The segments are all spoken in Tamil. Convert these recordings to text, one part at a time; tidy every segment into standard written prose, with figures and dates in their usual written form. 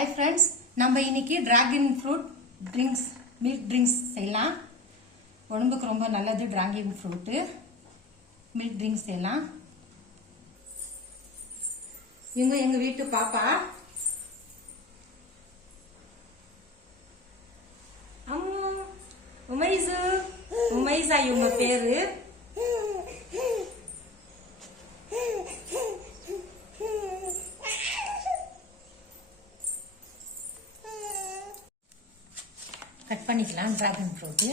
Hi friends, நம்ம இன்னைக்கு dragon fruit drinks milk drinks செய்யலாம். உடம்புக்கு ரொம்ப நல்லது டிராகன் ஃப்ரூட் மில்க் ட்ரிங்க்ஸ் செய்யலாம். இவங்க எங்க வீட்டு பாப்பா. உமைசா இவங்க பேரு. கட் பண்ணிக்கலாம் டிராகன் ஃப்ரூட்.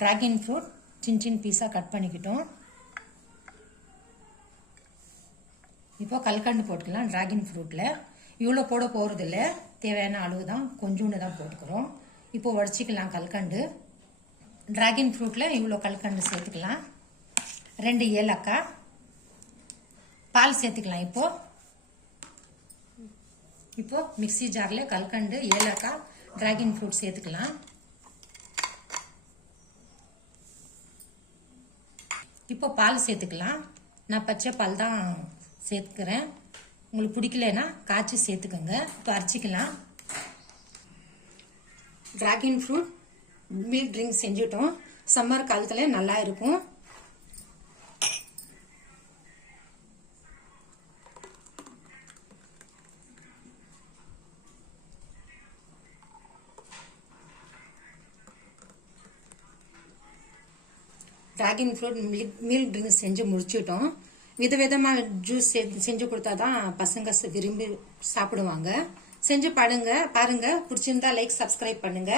டிராகன் ஃப்ரூட் சின்ன சின்ன பீஸா கட் பண்ணிக்கிட்டோம். இப்போ கல்கண்டு போட்டுக்கலாம். டிராகன் ஃப்ரூட்ல இவ்வளோ போட போறது இல்லை, தேவையான அளவு தான், கொஞ்சோண்டு தான் போட்டுக்கிறோம். இப்போ உடச்சிக்கலாம் கல்கண்டு. டிராகன் ஃப்ரூட்ல இவ்வளோ கல்கண்டு சேர்த்துக்கலாம். 2 ஏலக்காய், பால் சேர்த்துக்கலாம். இப்போ மிக்ஸி ஜார்ல கல்கண்டு, ஏலக்காய், டிராகன் ஃப்ரூட் சேர்த்துக்கலாம். இப்போ பால் சேர்த்துக்கலாம். நான் பச்சை பால் தான் சேர்த்துக்கிறேன். உங்களுக்கு பிடிக்கலன்னா காய்ச்சி சேர்த்துக்கோங்க. இப்போ அரைச்சிக்கலாம். டிராகன் ஃப்ரூட் மில்க் ட்ரிங்க் செஞ்சுட்டோம். சம்மர் காலத்துல நல்லா இருக்கும். டிராகன் ஃப்ரூட் மில்க் ட்ரிங்க் செஞ்சு முடிச்சுட்டோம். விதவிதமாக ஜூஸ் செஞ்சு கொடுத்தாதான் பசங்க விரும்பி சாப்பிடுவாங்க. செஞ்சு பாருங்க. பிடிச்சிருந்தா லைக், சப்ஸ்கிரைப் பண்ணுங்க.